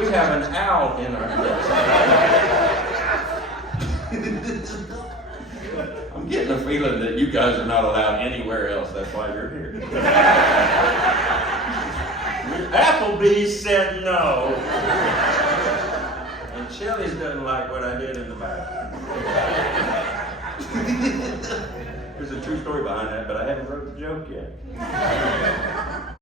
We have an owl in our midst. I'm getting a feeling that you guys are not allowed anywhere else. That's why you're here. Applebee's said no. And Shelley's doesn't like what I did in the bathroom. There's a true story behind that, but I haven't wrote the joke yet.